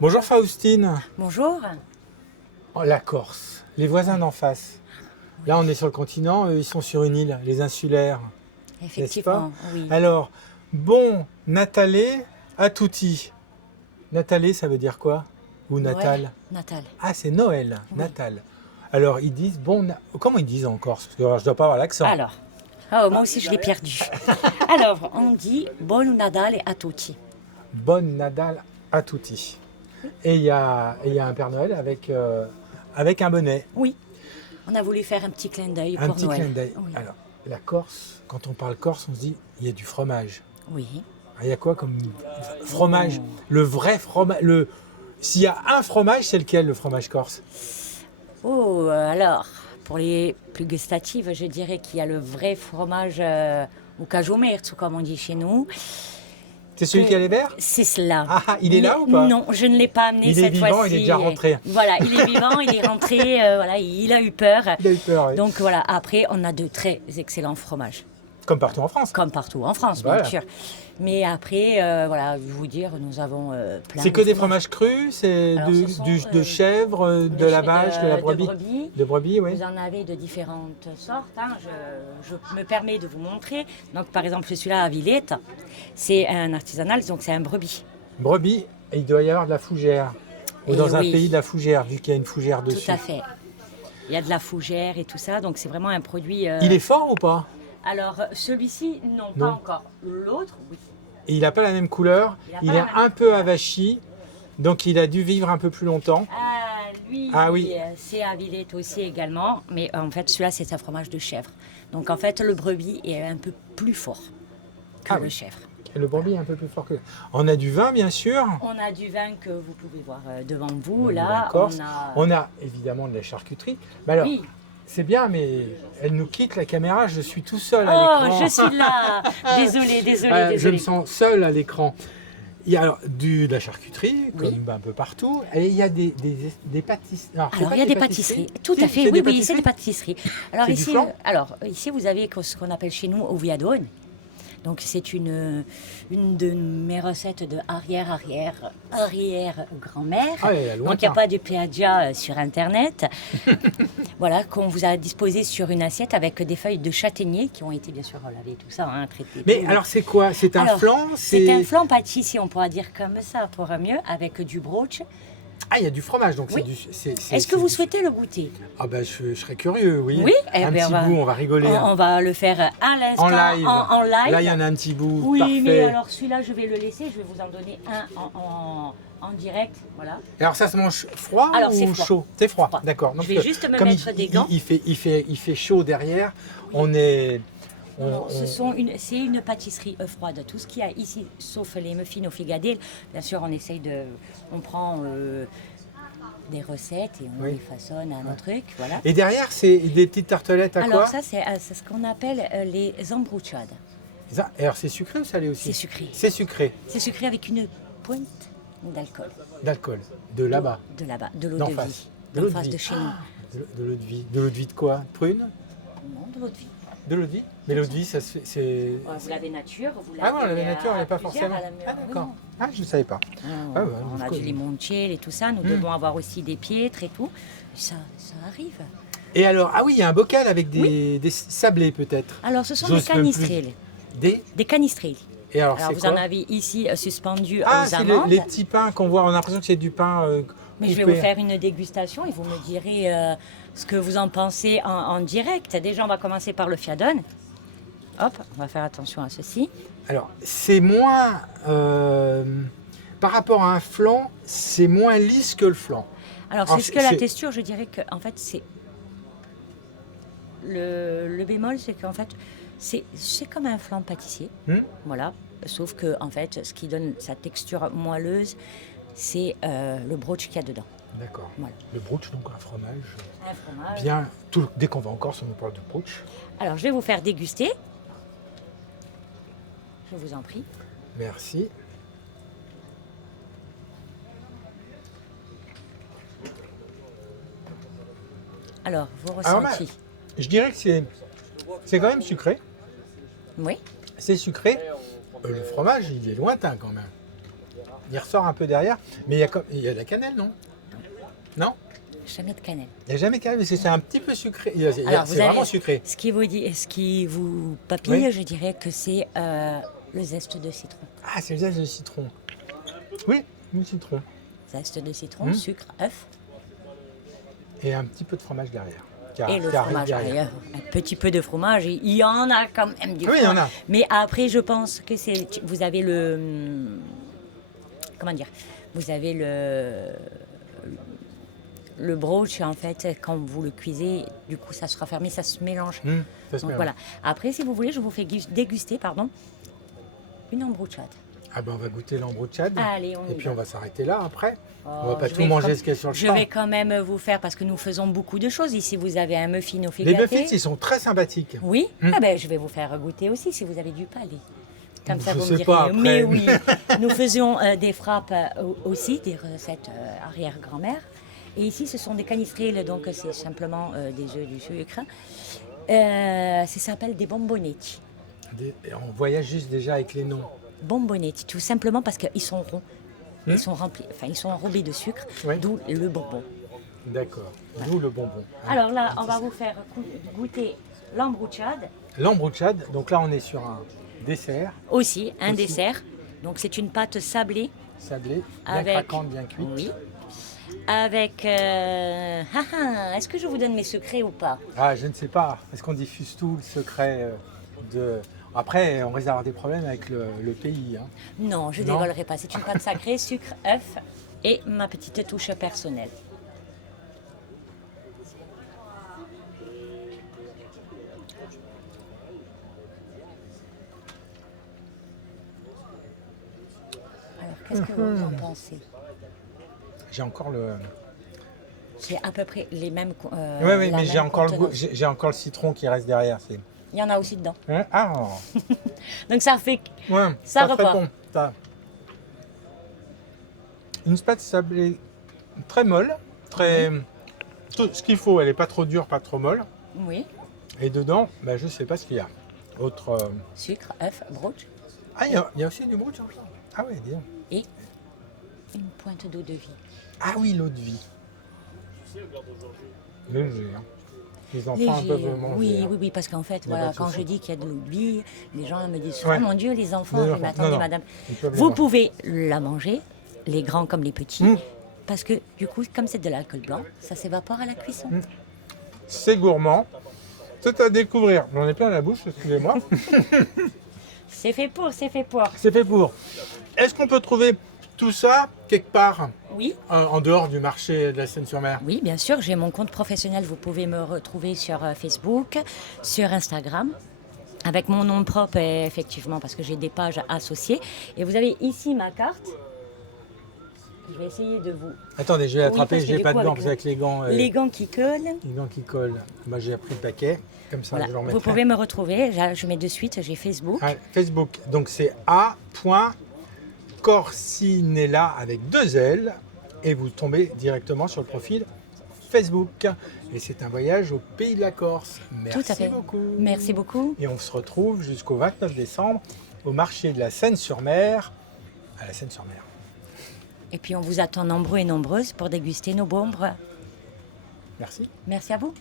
Bonjour Faustine. Bonjour. Oh, la Corse, les voisins d'en face. Là, on est sur le continent, eux, ils sont sur une île, les insulaires. Effectivement, oui. Alors, bon Natale a tutti. Natale, ça veut dire quoi? Ou Natal? Ouais, Natal. Ah, c'est Noël, Oui. Natal. Alors, ils disent Comment ils disent en Corse? Parce que alors, je dois pas avoir l'accent. Alors, moi aussi je l'ai perdu. Alors, on dit Buon Natale a tutti. Bonne Nadal a tutti. Et il y a un Père Noël avec un bonnet. Oui. On a voulu faire un petit clin d'œil Un pour petit Noël. clin d'œil. Oui. Alors, la Corse, quand on parle Corse, on se dit il y a du fromage. Oui. Ah, il y a quoi comme fromage? Le vrai fromage. S'il y a un fromage, c'est lequel, le fromage corse? Oh, alors, pour les plus gustatives, je dirais qu'il y a le vrai fromage au cajomerzo, comme on dit chez nous. C'est celui qui a les verres? C'est cela. Ah, il est là ou pas? Non, je ne l'ai pas amené Il est cette vivant, fois-ci. il est déjà rentré. Voilà, il est vivant, il est rentré, voilà, il a eu peur. Il a eu peur, oui. Donc voilà, après, on a de très excellents fromages, Comme partout en France. comme partout en France, Voilà. bien sûr. Mais après, voilà, je vais vous dire, nous avons plein C'est de que des fromages. fromages crus, c'est Alors, ce sont, de chèvre, de la vache, de la brebis. De brebis, oui. Vous en avez de différentes sortes. Hein. Je me permets de vous montrer. Donc, par exemple, celui-là à Villette, c'est un artisanal, donc c'est un brebis. Brebis, et il doit y avoir de la fougère. Ou Et dans un oui. pays de la fougère, vu qu'il y a une fougère dessus. Tout à fait. Il y a de la fougère et tout ça, donc c'est vraiment un produit. Il est fort ou pas? Alors, celui-ci, non, Non. pas encore. L'autre, oui. Et il n'a pas la même couleur, Il a il pas est la même un peu avachi, donc il a dû vivre un peu plus longtemps. Lui, Ah oui. c'est à Villette aussi également, mais en fait, celui-là, c'est un fromage de chèvre. Donc, en fait, le brebis est un peu plus fort que Ah le oui. chèvre. Et le brebis est un peu plus fort que... On a du vin, bien sûr. On a du vin que vous pouvez voir devant vous. Là, La Corse. on a... On a évidemment de la charcuterie. Mais alors, Oui. c'est bien, mais elle nous quitte la caméra, je suis tout seul à Oh, l'écran. je suis là. Désolée, désolée, Je désolée. me sens seul à l'écran. Il y a alors de la charcuterie, Oui. comme un peu partout, et il y a des pâtisseries. Alors, il y a des pâtisseries. Tout à fait, c'est oui, des oui, c'est des pâtisseries. pâtisseries. Alors C'est du ici, flan ici, vous avez ce qu'on appelle chez nous oviadone. Donc, c'est une de mes recettes de arrière-grand-mère. Ah, elle est Donc, il n'y lointain. a pas de péadia sur Internet. Voilà, qu'on vous a disposé sur une assiette avec des feuilles de châtaignier qui ont été, bien sûr, lavées, tout ça, hein, traitées. Mais tout. alors, c'est quoi? C'est un Alors, flan? C'est un flan pâtissier, on pourra dire comme ça pour mieux, avec du brooch. Ah, il y a du fromage, donc Oui. c'est du... Est-ce que vous souhaitez le goûter? Ah ben, je serais curieux, oui. Oui, Un petit bout, on va rigoler. On va le faire à l'instant, En live. en live. Là, il y en a un petit bout, Oui, parfait. mais alors celui-là, je vais le laisser. Je vais vous en donner un en direct. Voilà. Alors, ça se mange froid Alors, ou c'est froid. chaud? C'est froid, Froid. d'accord. Je vais Donc, juste me comme mettre des gants. Il fait chaud derrière. On est... Non, c'est une pâtisserie froide. Tout ce qu'il y a ici, sauf les muffins au figadelle, bien sûr, on prend des recettes et on Oui. les façonne à un truc. Voilà. Et derrière, c'est des petites tartelettes à Alors quoi? ça, c'est ce qu'on appelle les embruchades. Et alors, c'est sucré ou salé aussi? C'est sucré. C'est sucré, C'est sucré avec une pointe d'alcool. d'alcool, de là-bas, De là-bas, de l'eau d'en de face. vie. De D'en l'eau de face vie. de chez nous. De l'eau de vie. De l'eau de vie de quoi? Prune? Non, de l'eau de vie. De l'eau de vie? Mais l'eau de vie, ça se fait... c'est... Vous l'avez nature, vous l'avez. Ah non, la nature, elle n'est pas plusieurs forcément... à la Ah maison. d'accord. Oui, Ah, je ne savais pas. non. Ah, ouais, On je a connais. du limoncello et tout ça. Nous devons avoir aussi des piètres et tout. Ça arrive. Et alors, ah oui, il y a un bocal avec des sablés peut-être. Alors, ce sont J'ose des même plus. canistrelles. Des... Des canistrelles. Et alors, Alors, c'est vous quoi? en avez ici suspendus Ah, aux c'est amandes. les petits pains qu'on voit. On a l'impression que c'est du pain Mais je vais coupé. vous faire une dégustation et vous me direz ce que vous en pensez en direct. Déjà, on va commencer par le fiadone. Hop, on va faire attention à ceci. Alors, c'est moins... par rapport à un flan, c'est moins lisse que le flan. Alors, Alors, c'est ce que la c'est- texture, je dirais que, en fait, c'est. Le bémol, c'est qu'en fait, c'est comme un flan pâtissier. Voilà. Sauf que, en fait, ce qui donne sa texture moelleuse, c'est le brooch qu'il y a dedans. D'accord. Voilà. Le brooch, donc un fromage. Un fromage. Bien, dès qu'on va en Corse, on nous parle de brooch. Alors, je vais vous faire déguster. Je vous en prie. Merci. Alors, vos Alors, ressentis. Je dirais que c'est quand même sucré. Oui. C'est sucré. Le fromage, il est lointain quand même. il ressort un peu derrière. Mais il y a de la cannelle, non? Non? Jamais de cannelle. Il n'y a jamais de cannelle, parce que c'est un petit peu sucré. Alors, C'est vraiment sucré. Ce qui vous papille, Oui. je dirais que c'est le zeste de citron. Ah, c'est le zeste de citron. Oui, le citron. Zeste de citron, sucre, œuf. Et un petit peu de fromage derrière. Et le fromage derrière. Un petit peu de fromage. Il y en a quand même du Oui, fromage. il y en a. Mais après, je pense que vous avez comment dire? Vous avez le brooch, en fait, quand vous le cuisez, du coup, ça se raffermit, ça se mélange. Ça se Donc mélange. voilà. Après, si vous voulez, je vous fais déguster, une embrouchade. Ah ben on va goûter l'embrouchade. Allez, on y Et puis va. on va s'arrêter là après. On va Oh, pas je tout vais manger quand- ce qu'il y a sur le Je stand. vais quand même vous faire, parce que nous faisons beaucoup de choses. Ici, vous avez un muffin au Les gâté. muffins, ils sont très sympathiques. Oui, ah ben, je vais vous faire goûter aussi si vous avez du palais. Comme ça, Je vous sais me direz. pas, après. Mais oui, nous faisions des frappes aussi, des recettes arrière-grand-mère. Et ici, ce sont des canistrils, donc c'est simplement des œufs, du sucre. Ça s'appelle des bombonetti. On voyage juste déjà avec les noms. Bombonetti, tout simplement parce qu'ils sont ronds. Ils sont remplis, ils sont enrobés de sucre, Oui. d'où le bonbon. D'accord. D'où le bonbon. Alors là, on va vous faire goûter l'embrouchade. L'embrouchade, donc là on est sur un dessert Aussi, un Aussi. dessert. Donc c'est une pâte sablée. sablé, bien Avec- craquante, bien cuite. Oui. Avec... est-ce que je vous donne mes secrets ou pas? Ah, je ne sais pas. Est-ce qu'on diffuse tout le secret de... Après, on risque d'avoir des problèmes avec le pays. Hein. Non, je ne Non. dévoilerai pas. C'est une pâte sacrée, sucre, œuf et ma petite touche personnelle. Alors, qu'est-ce que vous en pensez? J'ai encore le... J'ai à peu près les mêmes... Oui, la mais même j'ai encore, contenance. j'ai encore le citron qui reste derrière. Il y en a aussi dedans. Hein? Ah, Donc ça fait... ouais, Ça pas très repart. bon. Ça. Une pâte sablée très molle, très... tout ce qu'il faut, elle n'est pas trop dure, pas trop molle. Oui. Et dedans, je ne sais pas ce qu'il y a. Autre... Sucre, œuf, brooch Ah, il y a aussi du brooch. Ah oui, dis donc. et une pointe d'eau de vie. Ah oui, l'eau de vie. Léger, hein. Les enfants Léger. peuvent manger. Oui, hein. oui, oui, parce qu'en fait, Il y a voilà, pas de quand souci. je dis qu'il y a de l'eau de vie, les gens me disent Ouais. oh mon Dieu, les enfants. Les Je dis, enfants. mais attendez, Non, non. madame, Ils peuvent les vous manger. pouvez la manger, les grands comme les petits, parce que du coup, comme c'est de l'alcool blanc, ça s'évapore à la cuisson. C'est gourmand. C'est à découvrir. J'en ai plein la bouche, excusez-moi. C'est fait pour, c'est fait pour. C'est fait pour. Est-ce qu'on peut trouver tout ça quelque part Oui. en dehors du marché de la Seine-sur-Mer? Oui, bien sûr, j'ai mon compte professionnel. Vous pouvez me retrouver sur Facebook, sur Instagram, avec mon nom propre, effectivement, parce que j'ai des pages associées. Et vous avez ici ma carte. Je vais essayer de vous... Attendez, je vais l'attraper. parce que J'ai du pas coup, de gants, avec parce qu'avec les gants, Les gants qui collent. les gants qui collent. Moi, j'ai pris le paquet. Comme ça, Voilà. je le Vous remettrai. pouvez me retrouver. Je mets de suite, j'ai Facebook. Ah, Facebook. Donc, c'est a.corsinella avec 2 L. Et vous tombez directement sur le profil Facebook. Et c'est un voyage au pays de la Corse. Merci Tout à fait. beaucoup. Merci beaucoup. Et on se retrouve jusqu'au 29 décembre au marché de la Seine-sur-Mer, à la Seine-sur-Mer. Et puis on vous attend nombreux et nombreuses pour déguster nos bombres. Merci. Merci à vous.